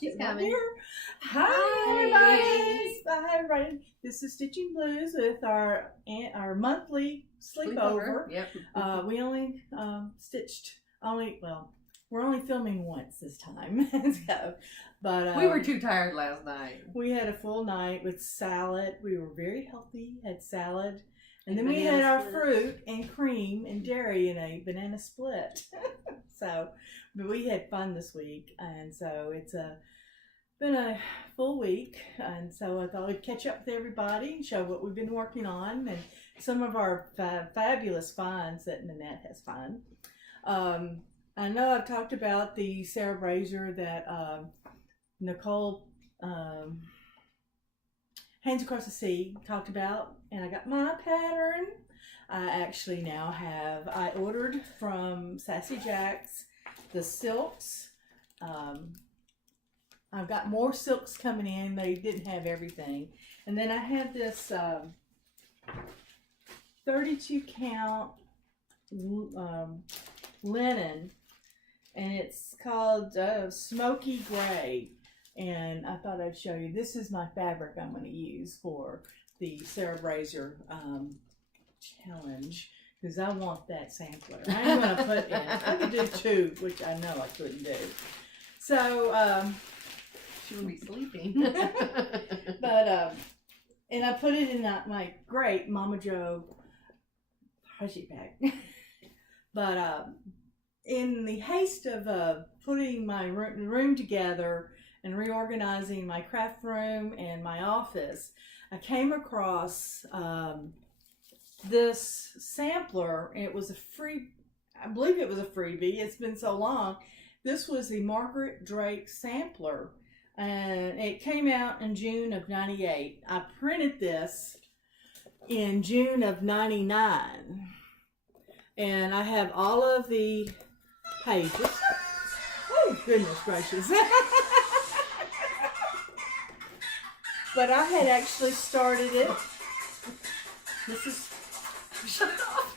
She's coming. Hi, everybody. Hi, everybody. This is Stitching Blues with our monthly sleepover. Yep. We only we're only filming once this time. So, but we were too tired last night. We had a full night with salad. We were very healthy. Had salad. And then we banana had our split. fruit and cream and dairy in a banana split. So, but we had fun this week, and so it's been a full week, and so I thought I'd catch up with everybody and show what we've been working on and some of our fabulous finds that Nanette has found. I know I've talked about the Sarah Brazier that Nicole Hands Across the Sea talked about, and I got my pattern. I actually now have, I ordered from Sassy Jack's the silks. I've got more silks coming in. They didn't have everything. And then I have this 32 count linen, and it's called Smoky Gray. And I thought I'd show you. This is my fabric I'm going to use for the Sarah Brazier challenge, because I want that sampler. I'm going to put in, I could do two, which I know I couldn't do. So, she would be sleeping. but, and I put it in my great Mama Jo Hershey bag. But, in the haste of putting my room together and reorganizing my craft room and my office, I came across this sampler. It was a free, I believe it was a freebie. It's been so long. This was the Margaret Drake sampler, and it came out in June of '98. I printed this in June of '99, and I have all of the pages. Oh, goodness gracious. But I had actually started it. This is... Shut off.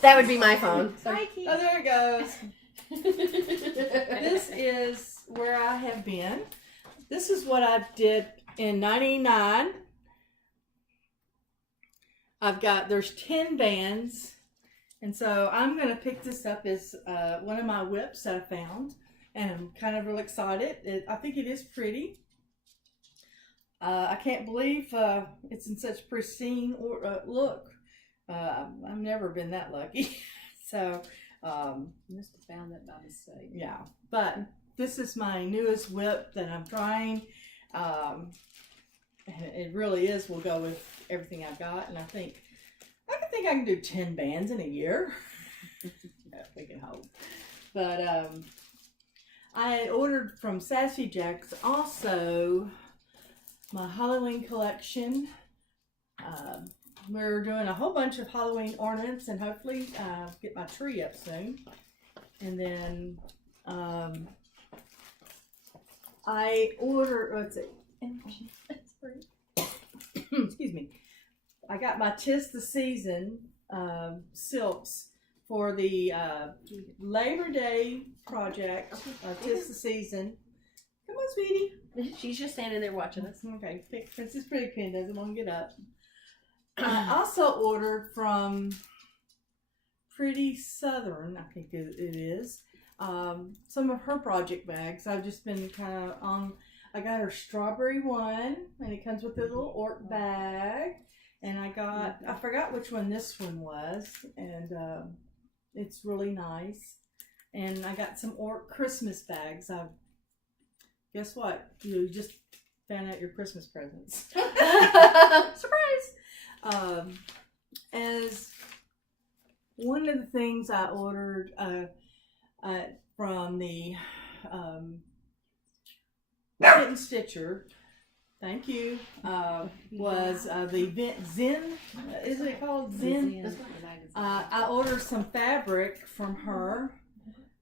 That would be my phone. Oh, there it goes. This is where I have been. This is what I did in '99. There's 10 bands. And so I'm going to pick this up as one of my whips that I found. And I'm kind of really excited. I think it is pretty. I can't believe it's in such pristine look. I've never been that lucky. So, You must have found that by mistake. yeah. But this is my newest whip that I'm trying. And it really will go with everything I've got. And I think I can do 10 bands in a year. We can hope. But I had ordered from Sassy Jack's also my Halloween collection. We're doing a whole bunch of Halloween ornaments, and hopefully get my tree up soon. And then I ordered, let's see, excuse me. I got my 'Tis the Season silks for the Labor Day project. 'Tis the Season. Come on, sweetie. She's just standing there watching us. Okay, Princess Pretty Pin doesn't want to get up. I also ordered from Pretty Southern, I think it is, some of her project bags. I've just been kind of on. I got her strawberry one, and it comes with a little Orc bag. And I forgot which one this one was, and it's really nice. And I got some Orc Christmas bags. Guess what? You just found out your Christmas presents. Surprise! As one of the things I ordered from the Kitten Stitcher, thank you, was the Zen, is it called Zen? I ordered some fabric from her.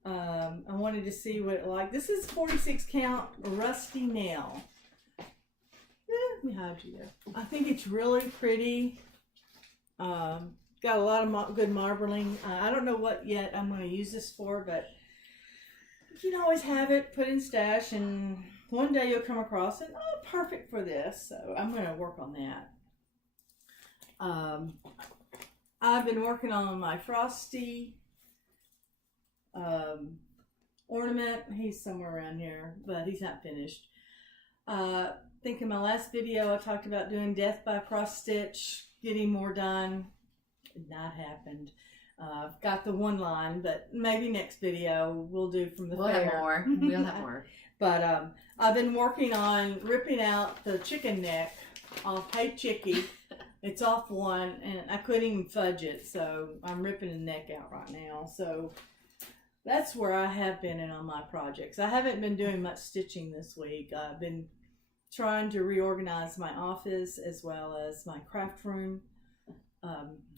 I wanted to see what it like. This is 46 count Rusty Nail. Let me hide you there. I think it's really pretty. Got a lot of good marbling. I don't know what yet I'm going to use this for, but you can always have it put in stash, and one day you'll come across it. Oh, perfect for this. So I'm going to work on that. I've been working on my Frosty ornament. He's somewhere around here, but he's not finished. I think in my last video I talked about doing Death by Cross Stitch, getting more done. It not happened. I've got the one line, but maybe next video we'll do from the We'll fair. have more. We'll have more. But I've been working on ripping out the chicken neck off Hey Chickie. It's off one, and I couldn't even fudge it, so I'm ripping the neck out right now. So that's where I have been in on my projects. I haven't been doing much stitching this week. I've been trying to reorganize my office as well as my craft room.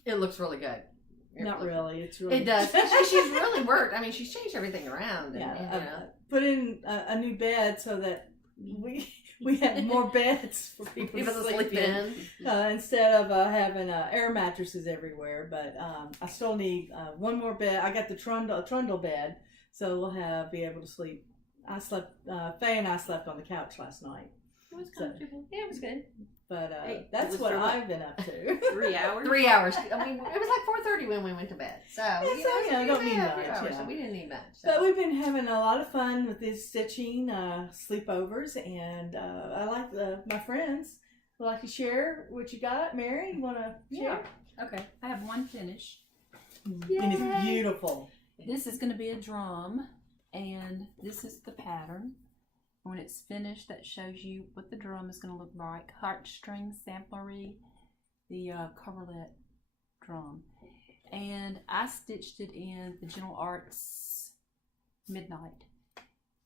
It looks really good. Not really. It's really. It does. She's really worked. I mean, she's changed everything around. Yeah, And, I've put in a new bed so that we have more beds for people to sleep in. Instead of having air mattresses everywhere. But I still need one more bed. I got the trundle bed, so we'll be able to sleep. I slept. Faye and I slept on the couch last night. It was comfortable. Yeah, it was good. But Hey, that's what I've been up to. 3 hours? 3 hours. I mean, it was like 4:30 when we went to bed. So, don't need much. Hours, so we didn't need much. So. But we've been having a lot of fun with these stitching sleepovers, and I like my friends. Would like to share what you got, Mary? You want to share? Okay, I have one finish. And it's beautiful. This is going to be a drum, and this is the pattern. When it's finished, that shows you what the drum is going to look like. Heartstring samplery, the coverlet drum. And I stitched it in the Gentle Arts Midnight.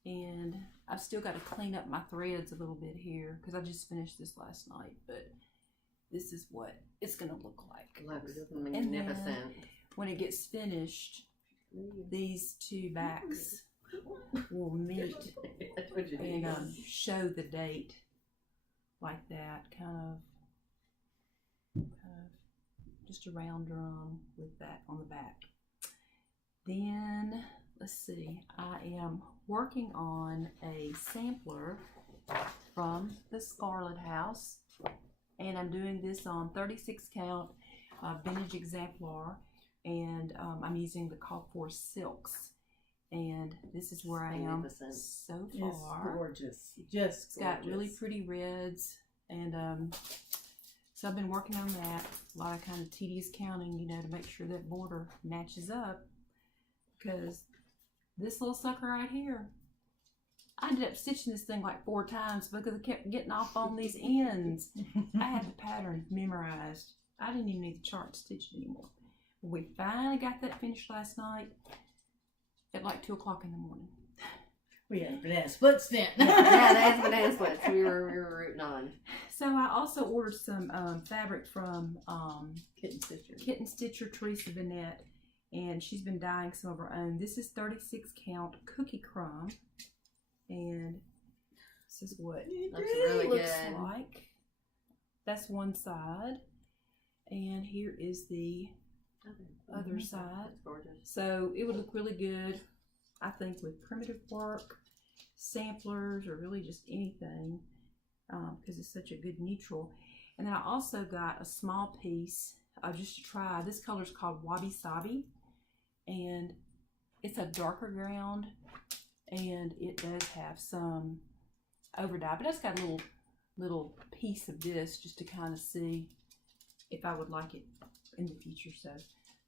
And I've still got to clean up my threads a little bit here because I just finished this last night. But this is what it's going to look like. Looks magnificent. When it gets finished, these two backs will meet and show the date like that, kind of just a round drum with that on the back. Then let's see, I am working on a sampler from the Scarlet House, and I'm doing this on 36 count vintage exemplar, and I'm using the call for silks. And this is where I am so far. It's gorgeous. Just It's got really pretty reds. And so I've been working on that. A lot of kind of tedious counting, you know, to make sure that border matches up. Because this little sucker right here, I ended up stitching this thing like 4 times because I kept getting off on these ends. I had the pattern memorized. I didn't even need the chart to stitch it anymore. We finally got that finished last night at like 2 o'clock in the morning. We had banana splits then. Yeah, that's banana splits. We were rooting on. So I also ordered some fabric from Kitten Stitcher Teresa Vanette, and she's been dyeing some of her own. This is 36 count cookie crumb, and this is what Looks really looks good. like. That's one side, and here is the other side. It's gorgeous. So it would look really good, I think, with primitive work, samplers, or really just anything, because it's such a good neutral. And then I also got a small piece just to try. This color is called Wabi Sabi, and it's a darker ground, and it does have some over dye, but it's got a little piece of this just to kind of see if I would like it in the future. So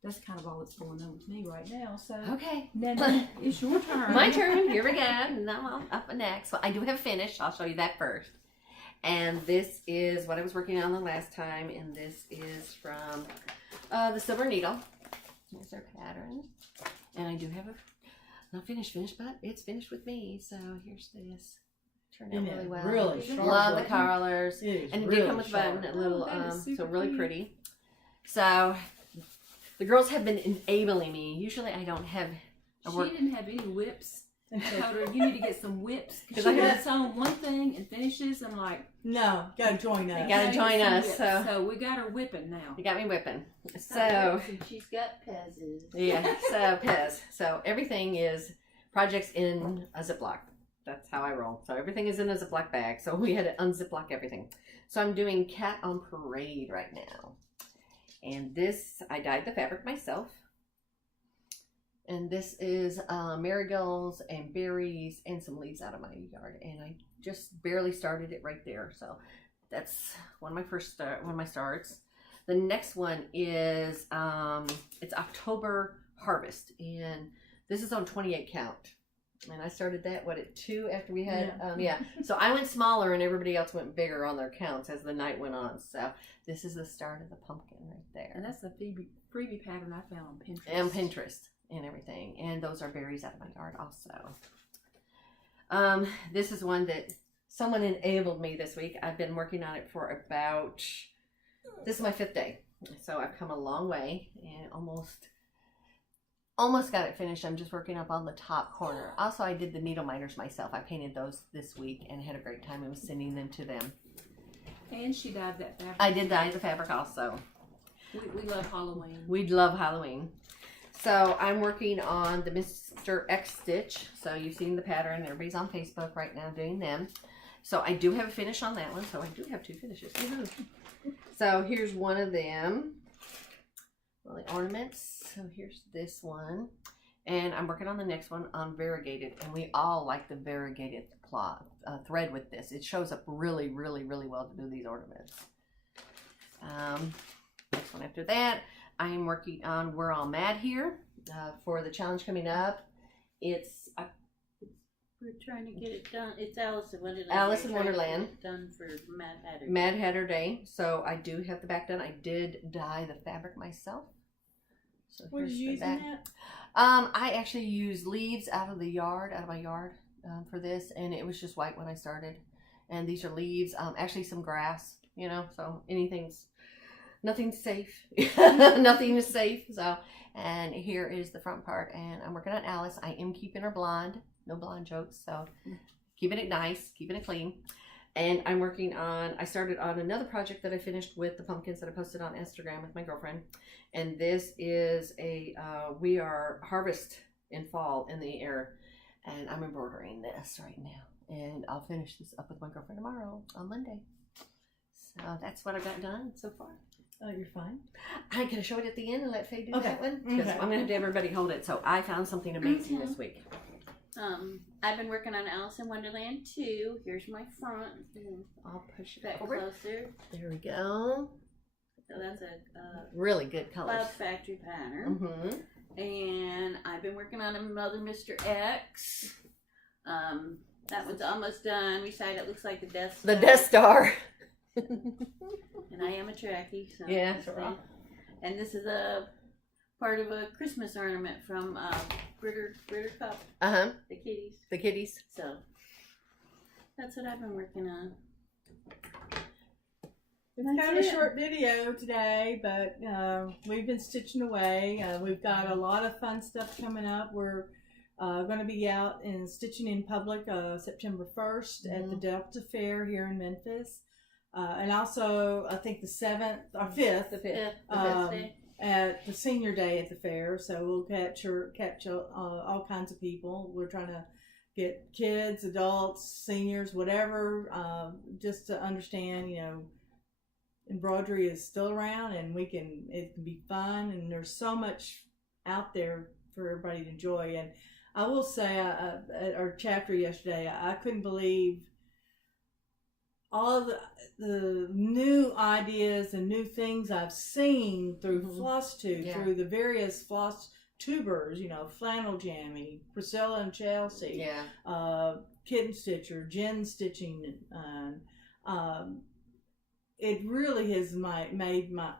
that's kind of all that's going on with me right now. So Okay. Nana, it's your turn. My turn. Here we go. Now I'm up next. So I do have finished. I'll show you that first. And this is what I was working on the last time. And this is from the Silver Needle. Here's our pattern. And I do have a not finished, but it's finished with me. So here's this. Turned out really well. Really sharp. Love the looking. colors. It is And it really did come with a sharp. button, a little, that is super so really cute. pretty. So the girls have been enabling me. Usually I don't have a work. She didn't have any whips. I told her, you need to get some whips. Because 'Cause she I gets on one thing and finishes. I'm like, No, gotta join us. You gotta join us, So. so we got her whipping now. you got me whipping. So she's got pezzes. yeah, so Pez. So everything is projects in a Ziploc. That's how I roll. So everything is in a Ziploc bag. So we had to unziploc everything. So I'm doing Cat on Parade right now. And this, I dyed the fabric myself. And this is marigolds and berries and some leaves out of my yard. And I just barely started it right there. So that's one of my starts. The next one is, it's October Harvest. And this is on 28 count. And I started that, at 2 after we had, So I went smaller and everybody else went bigger on their counts as the night went on. So this is the start of the pumpkin right there. And that's the freebie pattern I found on Pinterest. And Pinterest and everything. And those are berries out of my yard also. This is one that someone enabled me this week. I've been working on it for about, this is my 5th day. So I've come a long way and almost got it finished. I'm just working up on the top corner. Also, I did the needle miners myself. I painted those this week and had a great time. I was sending them to them. And she dyed that fabric. I did dye the fabric also. We love Halloween. We love Halloween. So I'm working on the Mr. X stitch. So you've seen the pattern. Everybody's on Facebook right now doing them. So I do have a finish on that one. So I do have 2 finishes. So here's one of them. Well, the ornaments. So here's this one. And I'm working on the next one on variegated. And we all like the variegated thread with this. It shows up really, really, really well to do these ornaments. Next one after that, I am working on We're All Mad Here for the challenge coming up. It's we're trying to get it done. It's Alice in Wonderland. Alice in Wonderland. Done for Mad Hatter. Mad Hatter Day. So I do have the back done. I did dye the fabric myself. So What are you using that? I actually used leaves out of my yard, for this, and it was just white when I started. And these are leaves, actually some grass, so nothing's safe. Nothing is safe. So, and here is the front part, and I'm working on Alice. I am keeping her blonde, no blonde jokes, so keeping it nice, keeping it clean. And I'm working on, I started on another project that I finished with the pumpkins that I posted on Instagram with my girlfriend. And this is we are harvest in fall in the air. And I'm embroidering this right now. And I'll finish this up with my girlfriend tomorrow on Monday. So that's what I've got done so far. Oh, you're fine. I'm going to show it at the end and let Faye do Okay. that one. Because I'm going to have everybody hold it. So I found something amazing this week. I've been working on Alice in Wonderland too. Here's my front. I'll push it Back forward. closer. There we go. So that's a Really good colors. Cloud Factory pattern. Mm-hmm. And I've been working on another Mr. X. That one's almost done. Beside it looks like the Death Star. The Death Star. And I am a Trekkie. So Yeah, that's sure. that. And this is a part of a Christmas ornament from Britter Cup, Uh-huh. the kitties. The kitties. So that's what I've been working on. It's kind of a short video today, but we've been stitching away. We've got a lot of fun stuff coming up. We're going to be out and stitching in public September 1st at the Delta Fair here in Memphis. And also, I think the 7th or 5th. The fifth. The day. At the senior day at the fair. So we'll capture all kinds of people. We're trying to get kids, adults, seniors, whatever, just to understand, embroidery is still around, and it can be fun, and there's so much out there for everybody to enjoy. And I will say, at our chapter yesterday, I couldn't believe all the new ideas and new things I've seen through FlossTube, through the various floss tubers, Flannel Jammy, Priscilla and Chelsea, Kitten Stitcher, Jen Stitching, it really has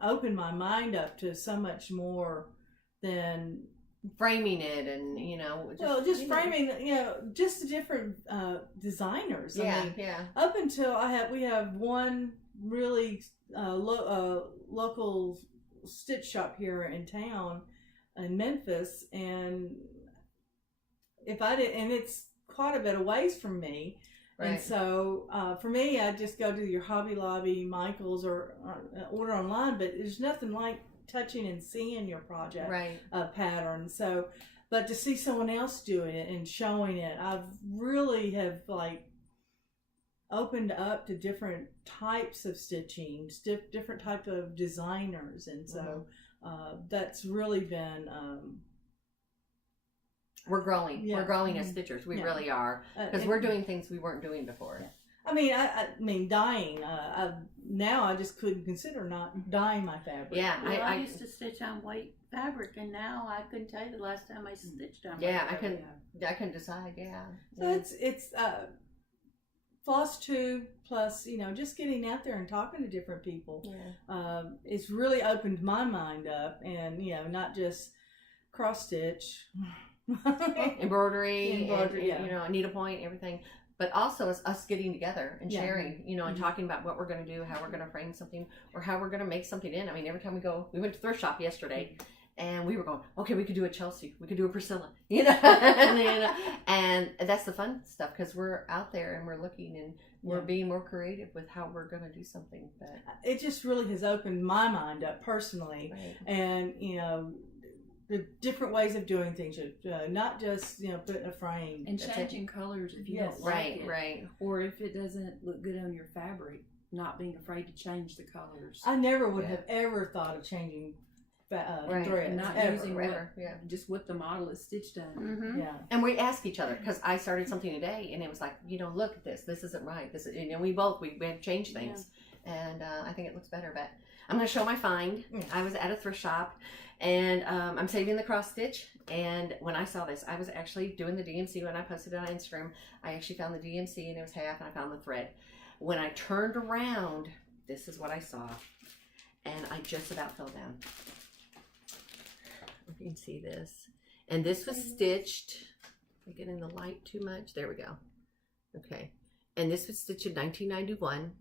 opened my mind up to so much more than Framing it and, just framing, just the different designers. Yeah, I mean, yeah. up until we have one really local stitch shop here in town in Memphis, and it's quite a bit of ways from me. Right. And so, for me, I just go to your Hobby Lobby, Michael's, or order online. But there's nothing like touching and seeing your project pattern. So, but to see someone else doing it and showing it, I've really have like opened up to different types of stitching, different type of designers, and so that's really been. We're growing. Yeah. We're growing as stitchers. We really are, because we're doing things we weren't doing before. Yeah. I mean, dyeing. Now I just couldn't consider not dyeing my fabric. Yeah, Well, I used to stitch on white fabric, and now I couldn't tell you the last time I stitched on. Yeah, white fabric. I couldn't decide. Yeah. So it's FlossTube plus just getting out there and talking to different people. Yeah. It's really opened my mind up, and not just cross stitch, embroidery, Embroidery, and needlepoint, everything. But also us getting together and sharing, and talking about what we're going to do, how we're going to frame something, or how we're going to make something in. I mean, every time we went to thrift shop yesterday, and we were going, okay, we could do a Chelsea, we could do a Priscilla, and that's the fun stuff, because we're out there and we're looking and we're being more creative with how we're going to do something. But it just really has opened my mind up personally, and the different ways of doing things, not just putting a frame and changing colors if you don't right, like it, right. or if it doesn't look good on your fabric, not being afraid to change the colors. I never would have ever thought of changing threads, not ever. using just what the model is stitched on. Mm-hmm. Yeah. And we ask each other, because I started something today, and it was like, look at this. This isn't right. This is, we had changed things, and I think it looks better. But I'm going to show my find. I was at a thrift shop, and I'm saving the cross stitch. And when I saw this, I was actually doing the DMC when I posted it on Instagram. I actually found the DMC, and it was half, and I found the thread. When I turned around, this is what I saw, and I just about fell down. You can see this, and this was stitched. I'm getting the light too much. There we go. Okay, and this was stitched in 1991.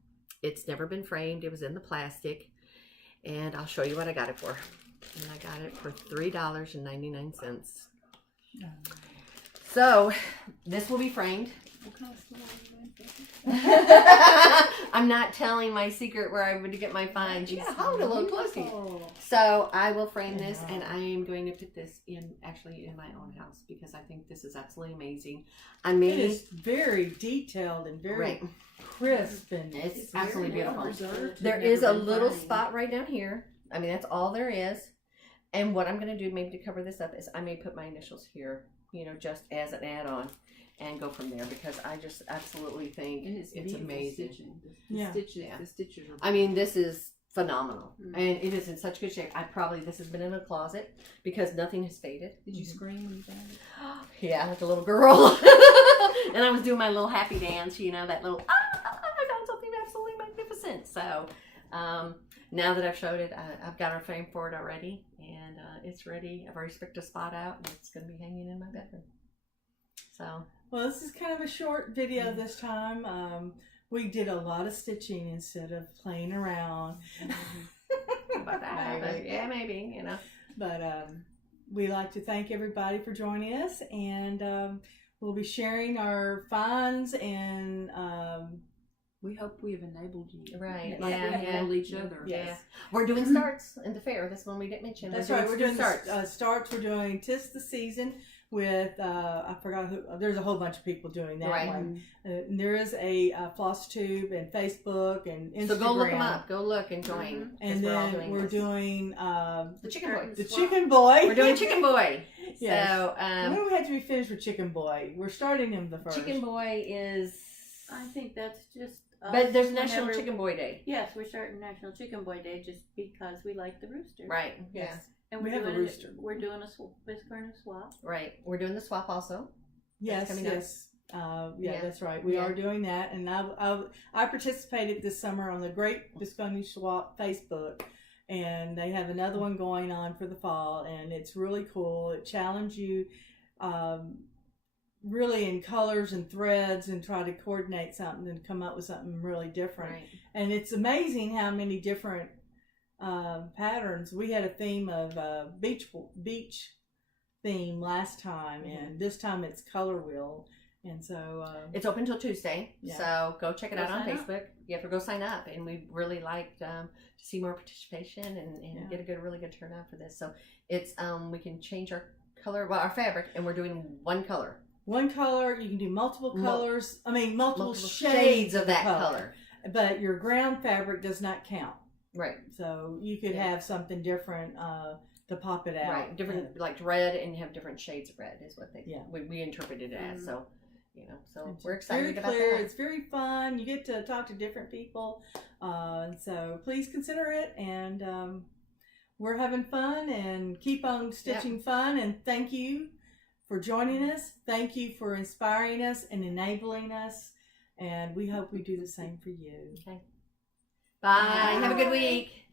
It's never been framed. It was in the plastic, and I'll show you what I got it for. And I got it for $3.99. So this will be framed. I'm not telling my secret where I would get my finds. You gotta hold a little closely. So I will frame this, and I am going to put this in my own house, because I think this is absolutely amazing. It is very detailed and very crisp, and it's absolutely beautiful. Preserved. There is a little spot right down here. I mean, that's all there is. And what I'm going to do, maybe to cover this up, is I may put my initials here, just as an add-on, and go from there, because I just absolutely think it's amazing. Stitching. The stitches are. I mean, this is phenomenal, and it is in such good shape. This has been in a closet because nothing has faded. Did you scream when you found it? Yeah, like a little girl. And I was doing my little happy dance, that little, I found something absolutely magnificent. So, now that I've showed it, I've got our frame for it already, and it's ready. I've already picked a spot out, and it's going to be hanging in my bedroom. So. Well, this is kind of a short video this time. We did a lot of stitching instead of playing around. About that, but yeah, maybe, But we like to thank everybody for joining us, and we'll be sharing our finds, and we hope we have enabled you. Right. Like we enabled each other. Yes. Yeah. We're doing starts in the fair. That's one we didn't mention. That's right. We're doing starts. We're doing 'Tis the Season with I forgot who. There's a whole bunch of people doing that one. And there is a FlossTube and Facebook and Instagram. So go look them up. Go look and join. And then we're doing the Chicken Boy. The Chicken Boy. We're doing Chicken Boy. Yes. So when we have to be finished with Chicken Boy, we're starting him the first. Chicken Boy is. I think that's just. But there's National Chicken Boy Day. Yes, we're starting National Chicken Boy Day just because we like the rooster. Right. Yes. Yeah. And we have a rooster. We're doing a Biscarna swap. Right. We're doing the swap also. Yes. Yes. Yeah, that's right. We are doing that, and I participated this summer on the Great Biscarna Swap Facebook, and they have another one going on for the fall, and it's really cool. It challenges you. Really in colors and threads, and try to coordinate something and come up with something really different. Right. And it's amazing how many different patterns. We had a theme of beach theme last time, and this time it's color wheel. And so it's open till Tuesday. Yeah. So go check it out on sign Facebook. You have to go sign up, and we really like to see more participation and get a really good turnout for this. So it's we can change our color, well, our fabric, and we're doing one color. One color. You can do multiple colors. I mean, multiple shades of that color. But your ground fabric does not count. Right. So you could have something different to pop it out. Right. Different, like red, and you have different shades of red is what Yeah. we interpreted it as. So, so It's we're excited very about clear. that. It's very fun. You get to talk to different people. And so please consider it. And we're having fun, and keep on stitching fun. And thank you for joining us. Thank you for inspiring us and enabling us. And we hope we do the same for you. Okay. Bye. Have a good week.